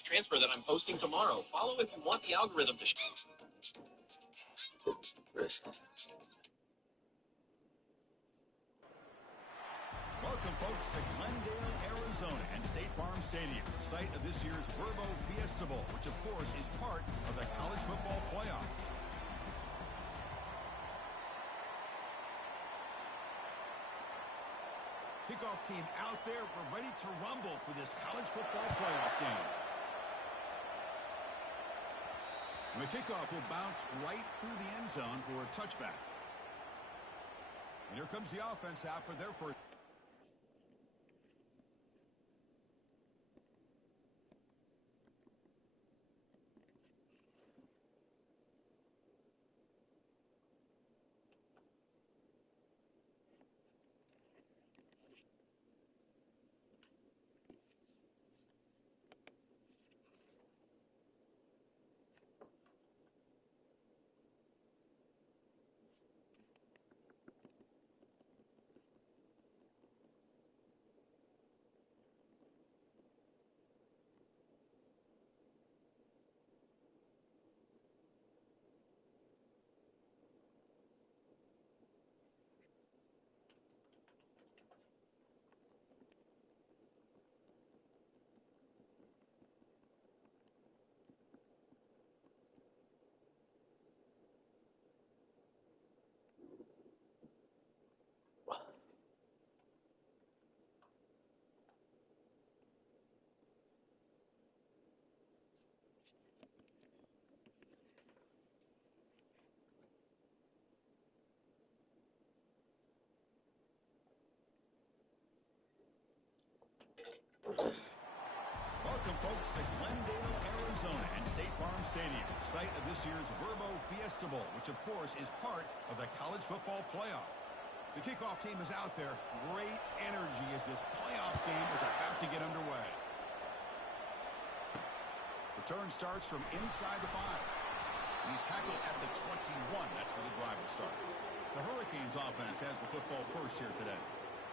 transfer that I'm posting tomorrow. Follow if you want the algorithm to Welcome, folks, to Glendale, Arizona, and State Farm Stadium, site of this year's Verbo Fiesta Bowl, which, of course, is part of the college football playoff. Kickoff team out there. We're ready to rumble for this college football playoff game. And the kickoff will bounce right through the end zone for a touchback. And here comes the offense out for their first. Welcome, folks, to Glendale, Arizona, and State Farm Stadium, site of this year's Verbo Fiesta Bowl, which, of course, is part of the college football playoff. The kickoff team is out there. Great energy as this playoff game is about to get underway. Return starts from inside the 5. He's tackled at the 21. That's where the drive will start. The Hurricanes offense has the football first here today.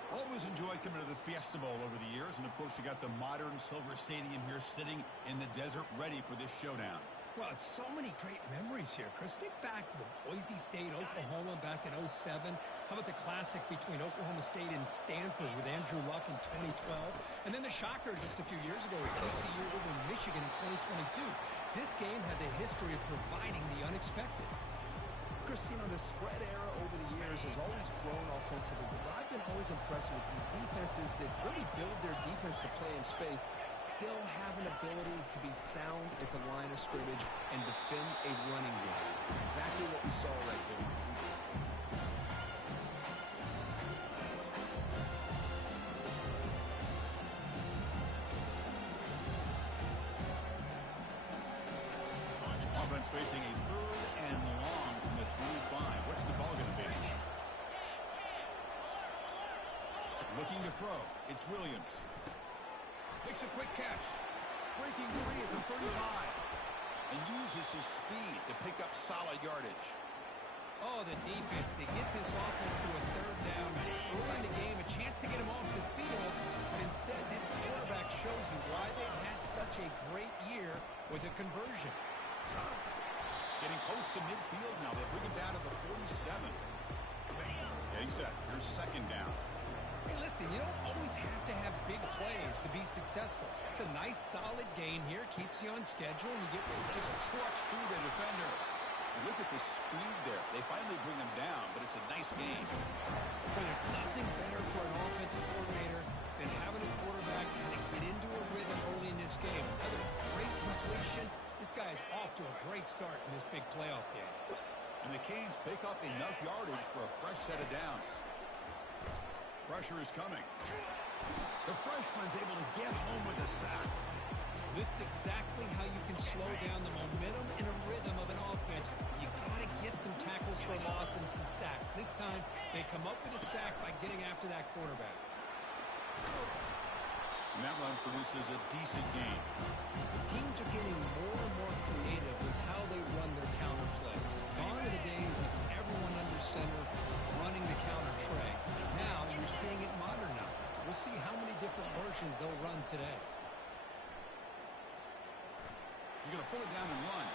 Always enjoyed coming to the Fiesta Bowl over the years. And, of course, we got the modern Silver Stadium here sitting in the desert ready for this showdown. Well, it's so many great memories here, Chris. Think back to the Boise State, Oklahoma back in 07. How about the classic between Oklahoma State and Stanford with Andrew Luck in 2012? And then the shocker just a few years ago with TCU over Michigan in 2022. This game has a history of providing the unexpected. Chris, you know, the spread era over the years has always grown offensively, but I've been always impressed with the defenses that really build their defense to play in space, still have an ability to be sound at the line of scrimmage and defend a running game. It's exactly what we saw right there. Offense facing a 3rd and long from the 25. What's the call going to be? Looking to throw. It's Williams. Makes a quick catch. Breaking free at the 35. And uses his speed to pick up solid yardage. Oh, the defense. They get this offense to a 3rd down. Early in the game, a chance to get him off the field. But instead, this quarterback shows you why they've had such a great year with a conversion. Getting close to midfield now. They bring him down to the 47. Getting set. Here's 2nd down. Hey, listen, you don't always have to have big plays to be successful. It's a nice, solid game here. Keeps you on schedule, and you get just trucks through the defender. Look at the speed there. They finally bring him down, but it's a nice game. Well, there's nothing better for an offensive coordinator than having a quarterback kind of get into a rhythm early in this game. Another great completion. This guy is off to a great start in this big playoff game. And the Canes pick up enough yardage for a fresh set of downs. Pressure is coming. The freshman's able to get home with a sack. This is exactly how you can slow down the momentum and a rhythm of an offense. You got to get some tackles for a loss and some sacks. This time, they come up with a sack by getting after that quarterback. And that run produces a decent gain. The teams are getting more and more creative with how they run their counter plays. Gone are the days of everyone under center running the counter tray. Now you're seeing it modernized. We'll see how many different versions they'll run today. He's going to pull it down and run.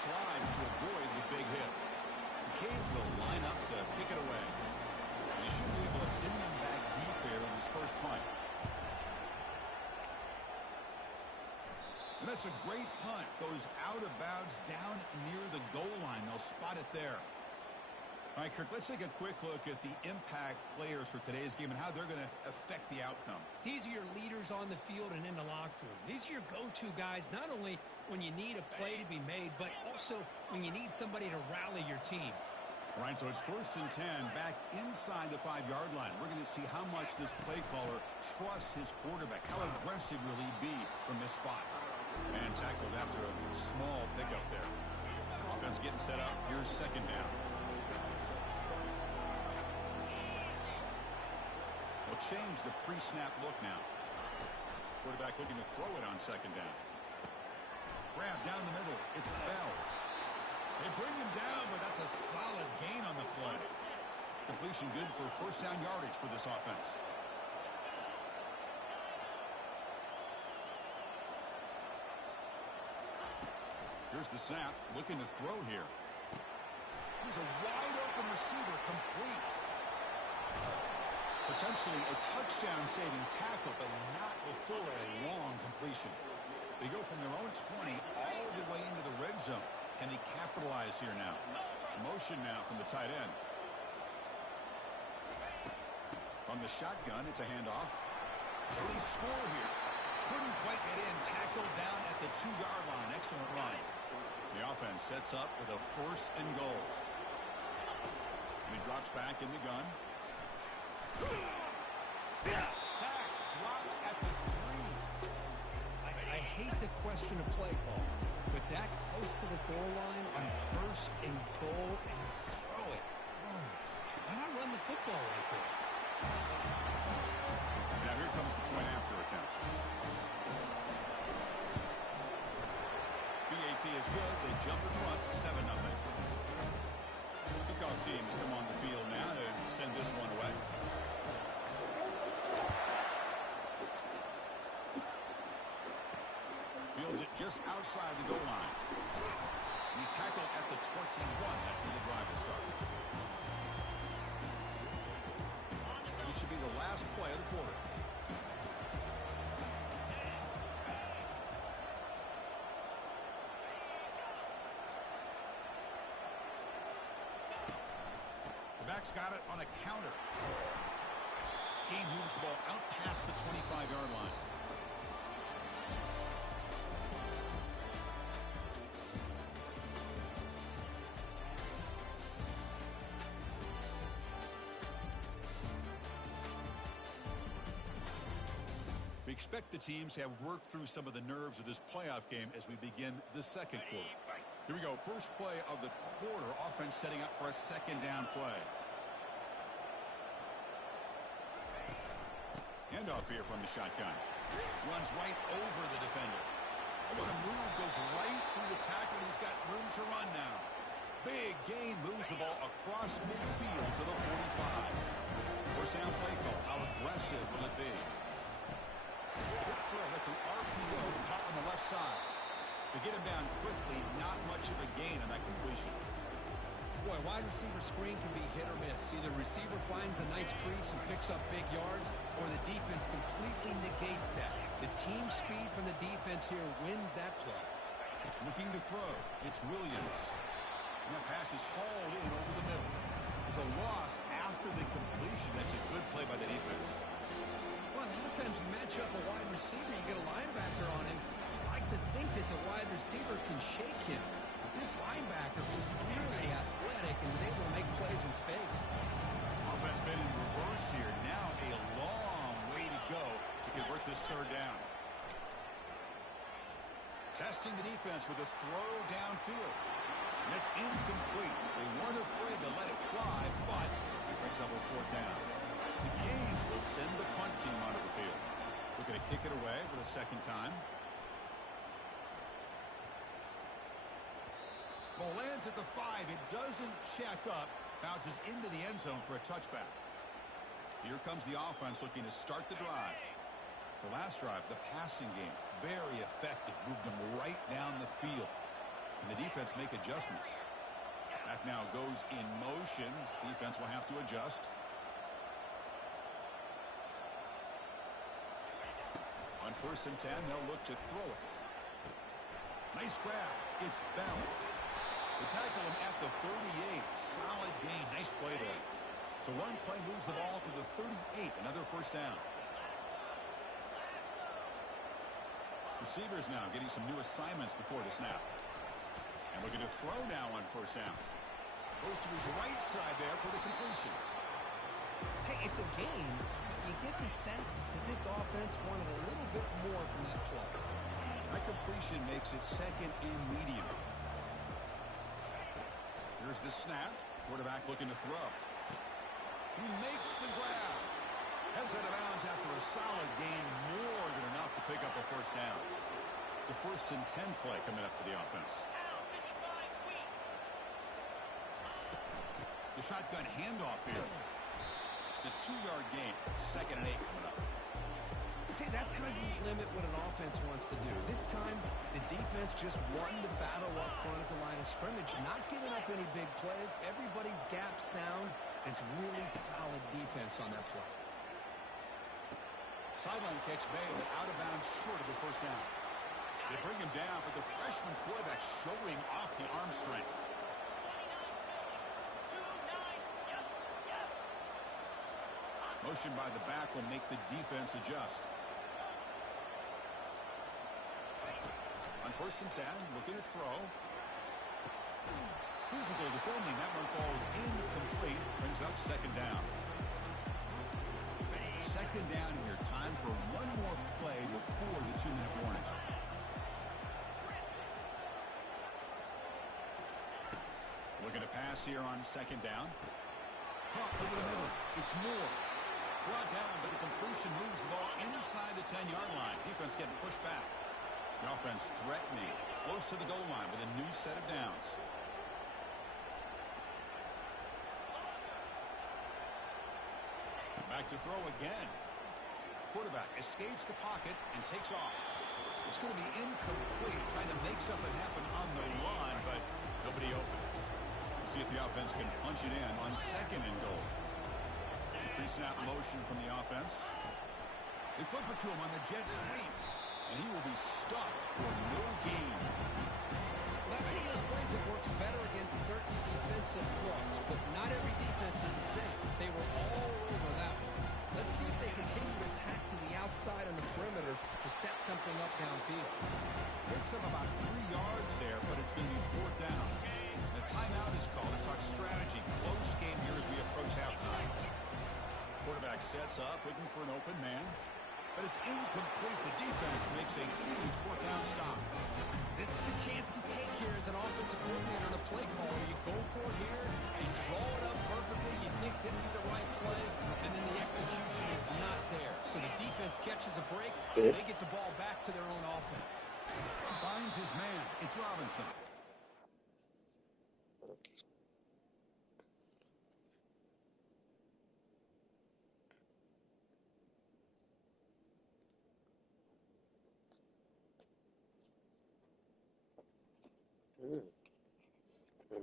Slides to avoid the big hit. The Canes will line up to kick it away. And he should be able to pin them back deep here in his first punt. And that's a great punt. Goes out of bounds down near the goal line. They'll spot it there. All right, Kirk, let's take a quick look at the impact players for today's game and how they're going to affect the outcome. These are your leaders on the field and in the locker room. These are your go-to guys, not only when you need a play to be made, but also when you need somebody to rally your team. All right, so it's 1st and 10 back inside the 5-yard line. We're going to see how much this play caller trusts his quarterback. How aggressive will he be from this spot? And tackled after a small pickup there. Offense getting set up. Here's 2nd down. They'll change the pre-snap look now. Quarterback looking to throw it on 2nd down. Grab down the middle. It's Bell. They bring him down, but that's a solid gain on the play. Completion good for 1st down yardage for this offense. Here's the snap. Looking to throw here. He's a wide open receiver, complete. Potentially a touchdown-saving tackle, but not before a long completion. They go from their own 20 all the way into the red zone. Can they capitalize here now? Motion now from the tight end. From the shotgun, it's a handoff. Will he score here? Couldn't quite get in. Tackled down at the 2-yard line. Excellent run. The offense sets up with a 1st and goal. And he drops back in the gun. Sacked, dropped at the 3. I hate to question a play call, but that close to the goal line on 1st and goal and you throw it. Oh, why not run the football right there? Now here comes the point after attempt. BAT is good. They jump in front 7-0. Kickoff teams come on the field now to send this one away. Fields it just outside the goal line. He's tackled at the 21. That's where the drive will start. This should be the last play of the quarter. The back's got it on a counter. He moves the ball out past the 25-yard line. We expect the teams to have worked through some of the nerves of this playoff game as we begin the 2nd quarter. Here we go. First play of the quarter. Offense setting up for a 2nd down play. Handoff here from the shotgun. Runs right over the defender. What a move. Goes right through the tackle. He's got room to run now. Big gain. Moves the ball across midfield to the 45. 1st down play call. How aggressive will it be? Good throw. That's an RPO caught on the left side. To get him down quickly, not much of a gain on that completion. Boy, wide receiver screen can be hit or miss. Either receiver finds a nice crease and picks up big yards, or the defense completely negates that. The team speed from the defense here wins that play. Looking to throw. It's Williams. And that pass is hauled in over the middle. There's a loss after the completion. That's a good play by the defense. Well, a lot of times you match up a wide receiver, you get a linebacker on him. You like to think that the wide receiver can shake him. But this linebacker is really athletic and is able to make plays in space. Offense been in reverse here. Now a long way to go to convert this 3rd down. Testing the defense with a throw downfield. And it's incomplete. They weren't afraid to let it fly, but it brings up a 4th down. The Canes will send the punt team onto the field. Looking to kick it away for the 2nd time. Ball lands at the 5. It doesn't check up. Bounces into the end zone for a touchback. Here comes the offense looking to start the drive. The last drive, the passing game, very effective. Moved them right right down the field. And the defense make adjustments. That now goes in motion. Defense will have to adjust. On 1st and 10, they'll look to throw it. Nice grab. It's balanced. They tackle him at the 38. Solid gain. Nice play there. So one play moves the ball to the 38. Another 1st down. Receivers now getting some new assignments before the snap. And looking to throw now on 1st down. Goes to his right side there for the completion. Hey, it's a game. You get the sense that this offense wanted a little bit more from that play. That completion makes it 2nd and medium. Here's the snap. Quarterback looking to throw. He makes the grab. Heads out of bounds after a solid gain, more than enough to pick up a 1st down. It's a 1st and 10 play coming up for the offense. The shotgun handoff here. It's a 2-yard gain. 2nd and 8 coming up. See, that's how you limit what an offense wants to do. This time, the defense just won the battle up front at the line of scrimmage, not giving up any big plays. Everybody's gap sound. It's really solid defense on that play. Sideline catch made, but out of bounds short of the 1st down. They bring him down, but the freshman quarterback showing off the arm strength. Motion by the back will make the defense adjust. On 1st and 10, looking to throw. Physical defending. That one falls incomplete. Brings up 2nd down. 2nd down here. Time for one more play before the 2-minute warning. Looking to pass here on 2nd down. Caught over the middle. It's Moore. Brought down, but the completion moves the ball inside the 10-yard line. Defense getting pushed back. The offense threatening. Close to the goal line with a new set of downs. Back to throw again. Quarterback escapes the pocket and takes off. It's going to be incomplete, trying to make something happen on the run, but nobody open. We'll see if the offense can punch it in on 2nd and goal. Pre-snap motion from the offense. They flip it to him on the jet sweep, and he will be stuffed for no gain. Well, that's one of those plays that works better against certain defensive looks, but not every defense is the same. They were all over that one. Let's see if they continue to attack to the outside on the perimeter to set something up downfield. Picks up about 3 yards there, but it's going to be 4th down. The timeout is called to talk strategy. Close game here as we approach halftime. Quarterback sets up, looking for an open man. But it's incomplete. The defense makes a huge 4th down stop. This is the chance you take here as an offensive coordinator and a play caller. You go for it here, you draw it up perfectly, you think this is the right play, and then the execution is not there. So the defense catches a break, and they get the ball back to their own offense. Finds his man. It's Robinson.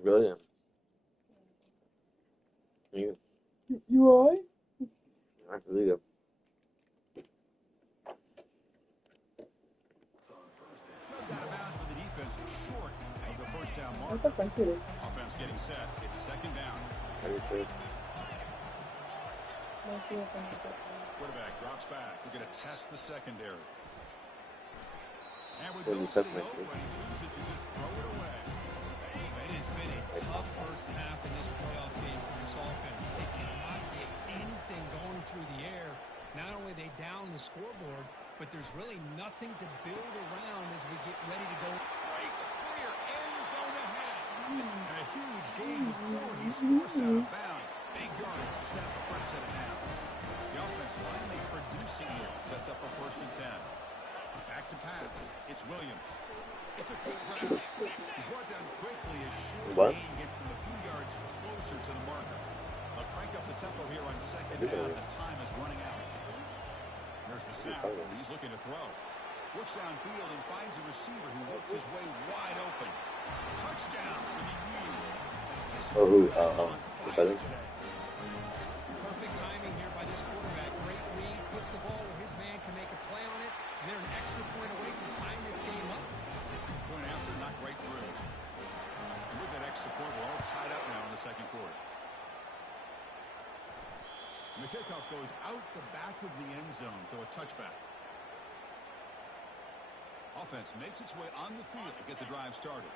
Brilliant. You alright? I believe it. Shoved out of bounds with the defense short of the 1st down mark. Offense getting set. It's 2nd down. Quarterback drops back. We're going to test the secondary. And with those in the open, he chooses to just throw it away. It has been a tough 1st half in this playoff game for this offense. They cannot get anything going through the air. Not only are they down the scoreboard, but there's really nothing to build around as we get ready to go. Breaks clear, end zone ahead. And a huge gain before he's forced out of bounds. Big yards to set up the first set of downs. The offense finally producing here. Sets up a 1st and 10. Back to pass. It's Williams. It's a quick grab. He's brought down quickly as short gain gets them a few yards closer to the marker. They'll crank up the tempo here on 2nd down. The time is running out. There's the snap. He's looking to throw. Looks downfield and finds a receiver who worked his way wide open. Touchdown for the U. Perfect timing here by this quarterback. Great read, puts the ball where his man can make a play on it, and they're an extra point away from tying this game up. Going after, not right through. And with that extra point, we're all tied up now in the second quarter. And the kickoff goes out the back of the end zone, so a touchback. Offense makes its way on the field to get the drive started.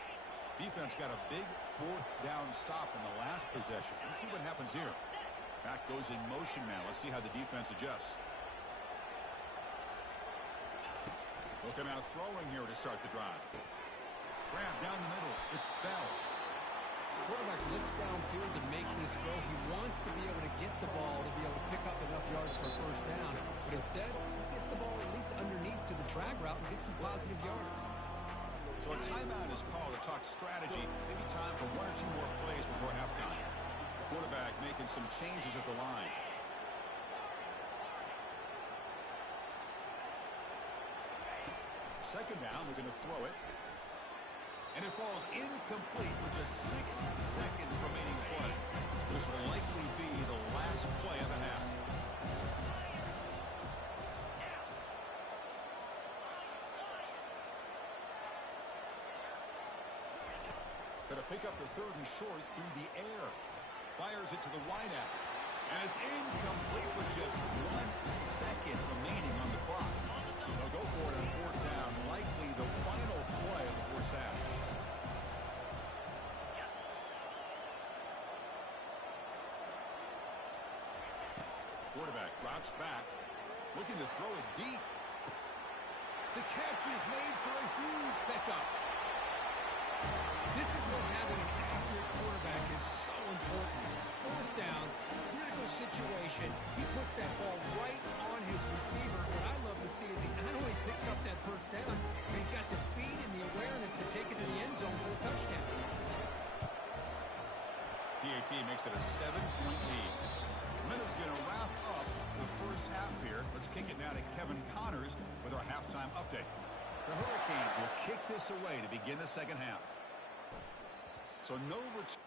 Defense got a big fourth down stop in the last possession. Let's see what happens here. Back goes in motion now. Let's see how the defense adjusts. Look at now throwing here to start the drive. Grab down the middle. It's Bell. The quarterback looks downfield to make this throw. He wants to be able to get the ball to be able to pick up enough yards for a first down. But instead, he gets the ball at least underneath to the drag route and gets some positive yards. So a timeout is called to talk strategy. Maybe time for one or two more plays before halftime. Quarterback making some changes at the line. Second down, we're going to throw it. And it falls incomplete with just 6 seconds remaining play. This will likely be the last play of the half. Going to pick up the third and short through the air. Fires it to the wideout. And it's incomplete with just 1 second remaining on the clock. They'll go for it on fourth down, likely the final play of the first half. Quarterback drops back, looking to throw it deep. The catch is made for a huge pickup. This is what having an accurate quarterback is so important. Fourth down, critical situation. He puts that ball right on his receiver. What I love to see is he not only picks up that first down, but he's got the speed and the awareness to take it to the end zone for the touchdown. PAT makes it a 7-point lead. Minutes going to wrap up the first half here. Let's kick it now to Kevin Connors with our halftime update. The Hurricanes will kick this away to begin the second half. So no return.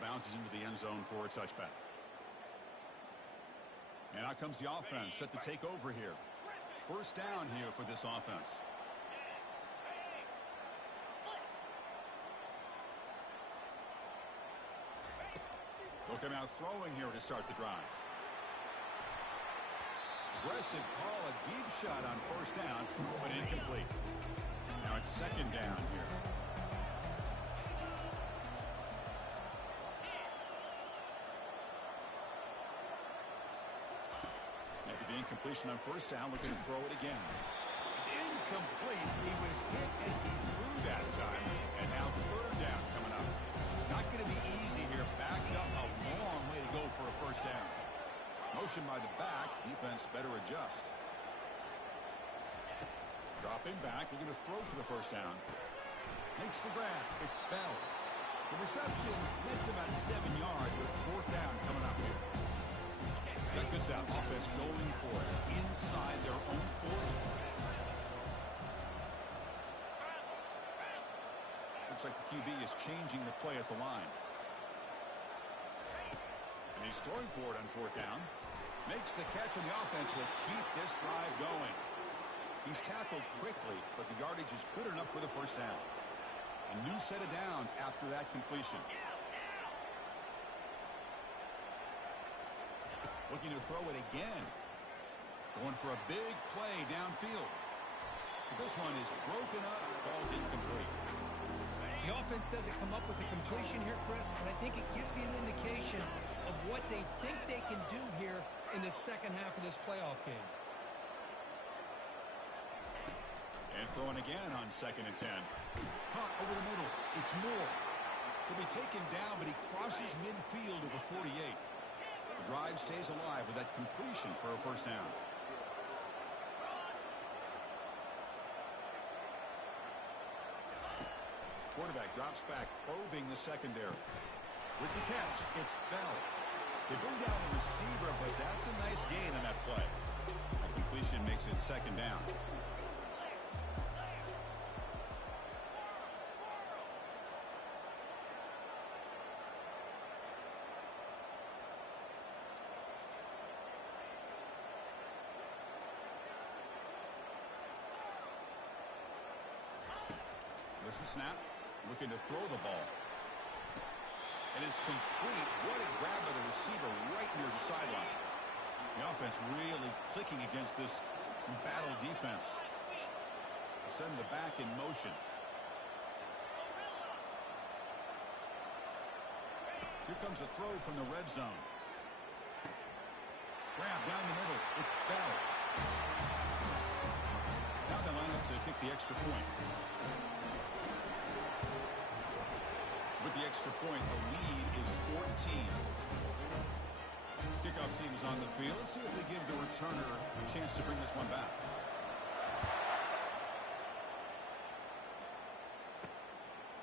Bounces into the end zone for a touchback. And out comes the offense set to take over here. First down here for this offense. Look at now throwing here to start the drive. Aggressive call, a deep shot on first down, but incomplete. Now it's second down here. Completion on first down, looking to throw it again. It's incomplete. He was hit as he threw that time. And now third down coming up. Not going to be easy here. Backed up a long way to go for a first down. Motion by the back. Defense better adjust. Dropping back. Looking to throw for the first down. Makes the grab. It's Bell. The reception makes about 7 yards with 4th down coming up here. Check this out. Offense going for it inside their own 40. Looks like the QB is changing the play at the line. And he's throwing for it on 4th down. Makes the catch, and the offense will keep this drive going. He's tackled quickly, but the yardage is good enough for the 1st down. A new set of downs after that completion. Looking to throw it again. Going for a big play downfield. But this one is broken up, falls incomplete. The offense doesn't come up with the completion here, Chris, but I think it gives you an indication of what they think they can do here in the second half of this playoff game. And throwing again on 2nd and 10. Caught over the middle. It's Moore. He'll be taken down, but he crosses midfield to the 48. The drive stays alive with that completion for a 1st down. Quarterback drops back, probing the secondary. With the catch, it's Bell. They bring down the receiver, but that's a nice gain on that play. That completion makes it 2nd down. There's the snap. Looking to throw the ball. It is complete. What a grab by the receiver right near the sideline. The offense really clicking against this battle defense. Send the back in motion. Here comes a throw from the red zone. Grab down the middle. It's Bell. Now they line up to kick the extra point. With the extra point, the lead is 14. Kickoff team is on the field. Let's see if they give the returner a chance to bring this one back.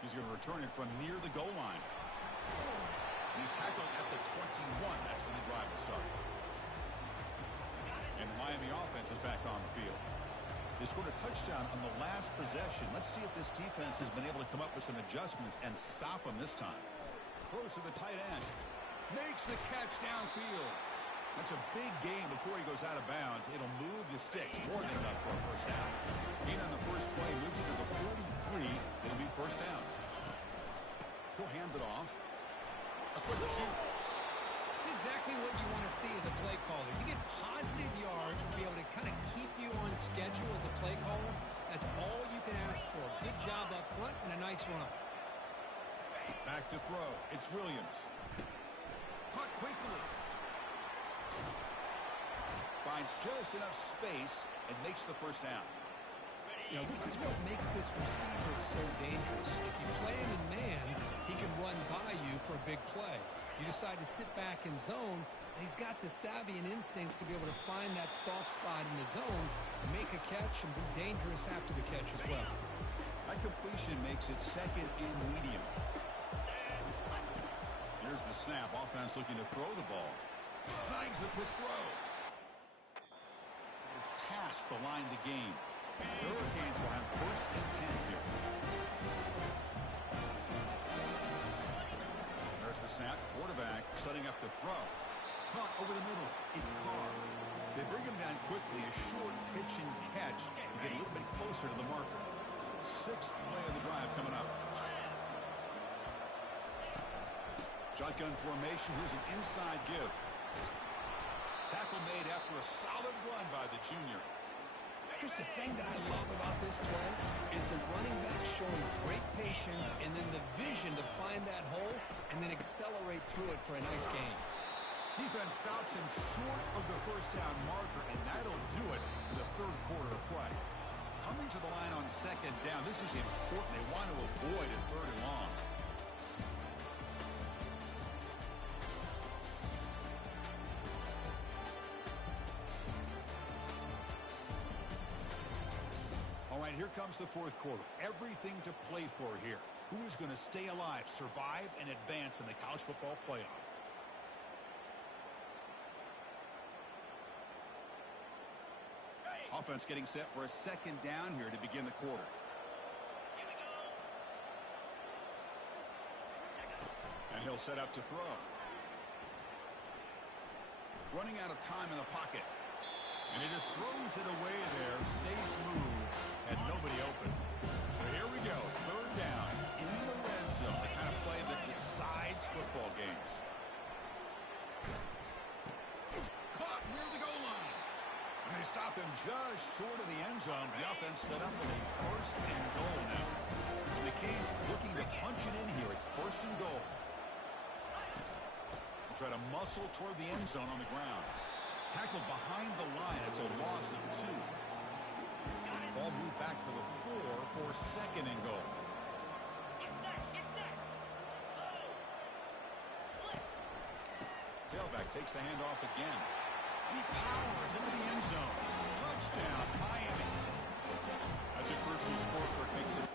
He's going to return it from near the goal line. And he's tackled at the 21. That's when the drive will start. And the Miami offense is back on the field. They scored a touchdown on the last possession. Let's see if this defense has been able to come up with some adjustments and stop them this time. Throws to the tight end. Makes the catch downfield. That's a big gain before he goes out of bounds. It'll move the sticks. More than enough for a 1st down. Gain on the first play moves it to the 43. It'll be 1st down. He'll hand it off. A quick shoot. That's exactly what you want to see as a play caller. You get positive yards to be able to kind of keep you on schedule as a play caller. That's all you can ask for. Good job up front and a nice run. Back to throw. It's Williams. Caught quickly. Finds just enough space and makes the 1st down. You know, this is what makes this receiver so dangerous. If you play him in man, he can run by you for a big play. You decide to sit back in zone, and he's got the savvy and instincts to be able to find that soft spot in the zone, make a catch, and be dangerous after the catch as well. That completion makes it 2nd and medium. Here's the snap. Offense looking to throw the ball. Snags the quick throw. It's past the line to gain. The Hurricanes will have 1st and 10 here. There's the snap. Quarterback setting up the throw. Caught over the middle. It's Carr. They bring him down quickly. A short pitch and catch to get a little bit closer to the marker. 6th play of the drive coming up. Shotgun formation. Here's an inside give. Tackle made after a solid run by the junior. Just the thing that I love about this play is the running back showing great patience and then the vision to find that hole and then accelerate through it for a nice gain. Defense stops him short of the 1st down marker, and that'll do it in the 3rd quarter of play. Coming to the line on 2nd down, this is important. They want to avoid a 3rd and long. All right, here comes the 4th quarter. Everything to play for here. Who is going to stay alive, survive, and advance in the college football playoff? Offense getting set for a second down here to begin the quarter. And he'll set up to throw. Running out of time in the pocket. And he just throws it away there. Safe move. Had nobody open. So here we go. Third down in the red zone. The kind of play that decides football games. Caught near the goal line. And they stop him just short of the end zone. The offense set up with a first and goal now. And the Canes looking to punch it in here. It's first and goal. Try to muscle toward the end zone on the ground. Tackled behind the line. It's a loss of 2. Ball moved back to the 4 for second and goal. Tailback takes the handoff again. And he powers into the end zone. Touchdown, Miami. That's a crucial score for makes it.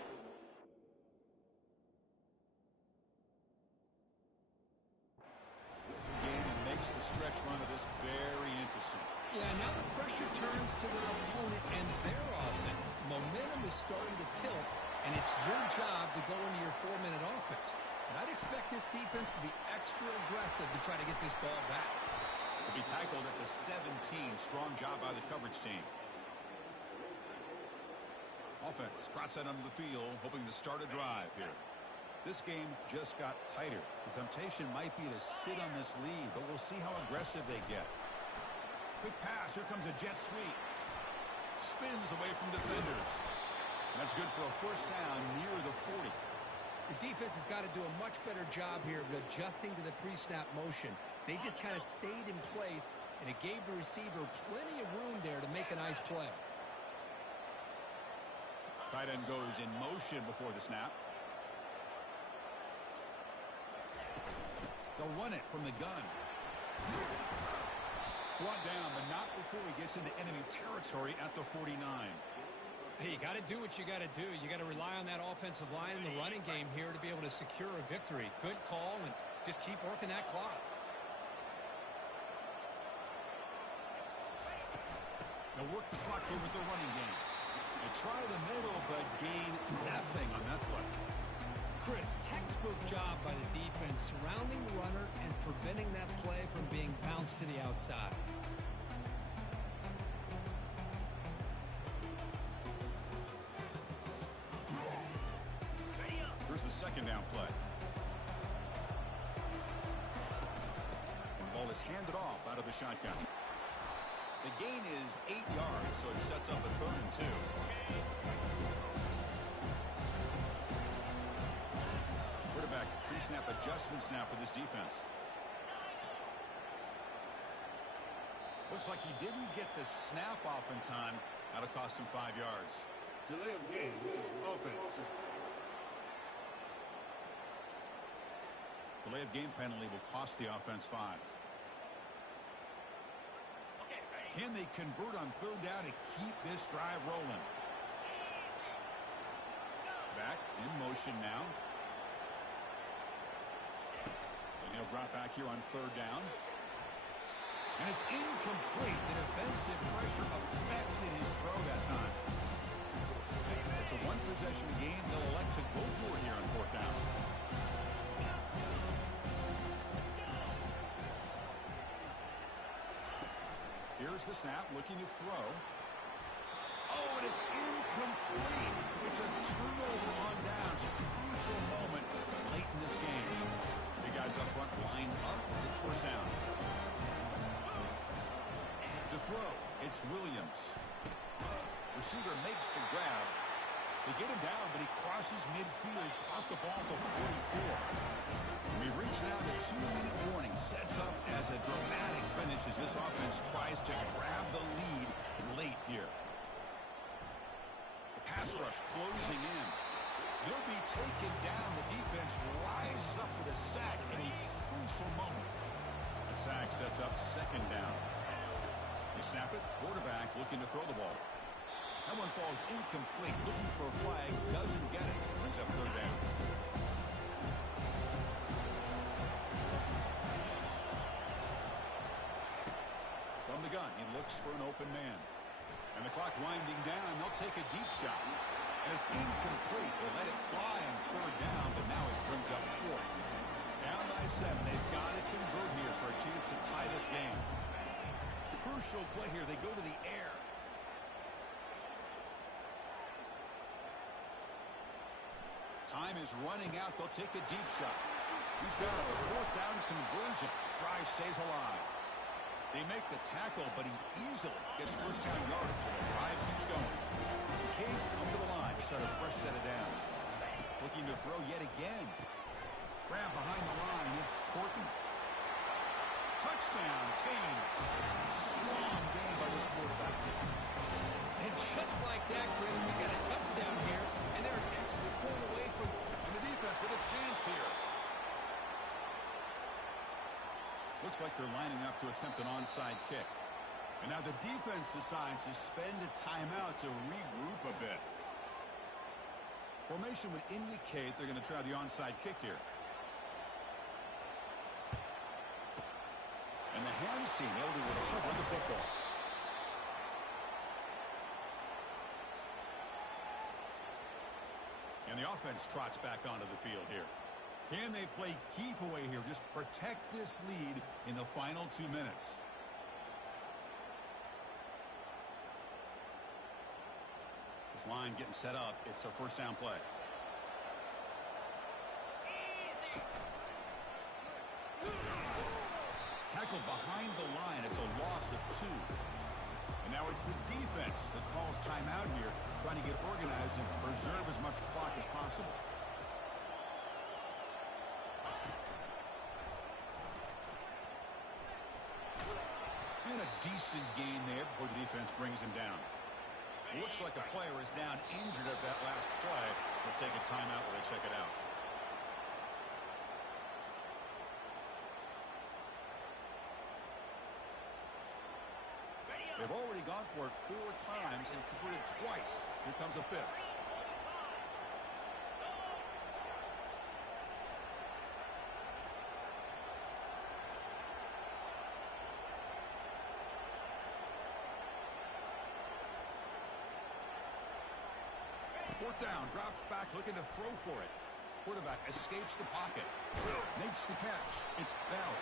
Stretch run of this very interesting. Yeah, now the pressure turns to their opponent and their offense. The momentum is starting to tilt, and it's your job to go into your 4-minute offense. And I'd expect this defense to be extra aggressive to try to get this ball back. To be tackled at the 17. Strong job by the coverage team. Offense trots out onto the field, hoping to start a drive here. This game just got tighter. The temptation might be to sit on this lead, but we'll see how aggressive they get. Quick pass. Here comes a jet sweep. Spins away from defenders. That's good for a first down near the 40. The defense has got to do a much better job here of adjusting to the pre-snap motion. They just kind of stayed in place, and it gave the receiver plenty of room there to make a nice play. Tight end goes in motion before the snap. They'll run it from the gun. Brought down, but not before he gets into enemy territory at the 49. Hey, you got to do what you got to do. You got to rely on that offensive line in the running game here to be able to secure a victory. Good call, and just keep working that clock. They'll work the clock here with the running game. They try the middle, but gain nothing on that play. Chris, textbook job by the defense surrounding the runner and preventing that play from being bounced to the outside. Here's the second down play. Ball is handed off out of the shotgun. The gain is 8 yards, so it sets up a 3rd and 2. Quarterback pre-snap adjustments now for this defense. Looks like he didn't get the snap off in time. That'll cost him 5 yards. Delay of game, offense. Delay of game penalty will cost the offense 5. Can they convert on 3rd down to keep this drive rolling? Back in motion now. And he'll drop back here on 3rd down. And it's incomplete. The defensive pressure affected his throw that time. It's a one-possession game. They'll elect to go for it here on 4th down. Here's the snap, looking to throw. Oh, and it's incomplete. It's a turnover on downs. Crucial moment late in this game. The guys up front line up. It's 1st down. The throw, it's Williams. Receiver makes the grab. They get him down, but he crosses midfield, spot the ball to 44. We reach now the 2-minute warning. Sets up as a dramatic finish as this offense tries to grab the lead late here. The pass rush closing in. He'll be taken down. The defense rises up with a sack in a crucial moment. The sack sets up 2nd down. They snap it. Quarterback looking to throw the ball. That one falls incomplete. Looking for a flag. Doesn't get it. Brings up third down. From the gun, he looks for an open man. And the clock winding down. They'll take a deep shot. And it's incomplete. They let it fly on third down, but now it brings up fourth. Down by 7. They've got to convert here for a chance to tie this game. Crucial play here. They go to the air. Time is running out. They'll take a deep shot. He's got a fourth down conversion. Drive stays alive. They make the tackle, but he easily gets first down yardage, and the drive keeps going. The Canes come to the line to start a fresh set of downs. Looking to throw yet again. Grab behind the line. It's Horton. Touchdown, Canes. Strong game by this quarterback. And just like that, Chris, we got a touchdown here, and they're an extra point away from... And the defense with a chance here. Looks like they're lining up to attempt an onside kick. And now the defense decides to spend a timeout to regroup a bit. Formation would indicate they're going to try the onside kick here. And the hands seem able to recover the football. And the offense trots back onto the field here. Can they play keep away here? Just protect this lead in the final 2 minutes. This line getting set up. It's a first down play. Tackled behind the line. It's a loss of 2. And now it's the defense that calls timeout here, trying to get organized and preserve as much clock as possible. And a decent gain there before the defense brings him down. Looks like a player is down injured at that last play. They'll take a timeout while they check it out. They've already gone for it 4 times and converted twice. Here comes a 5th. Fourth down, drops back, looking to throw for it. Quarterback escapes the pocket. Makes the catch. It's Bell.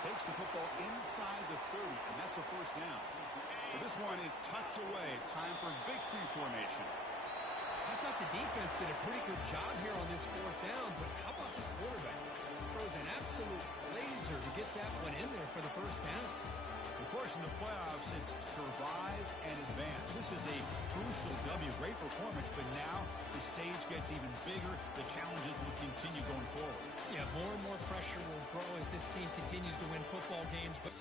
Takes the football inside the 30, and that's a first down. So this one is tucked away. Time for victory formation. I thought the defense did a pretty good job here on this fourth down, but how about the quarterback? Throws an absolute laser to get that one in there for the first down. Of course, in the playoffs, it's survive and advance. This is a crucial W. Great performance, but now the stage gets even bigger. The challenges will continue going forward. Yeah, more and more pressure will grow as this team continues to win football games, but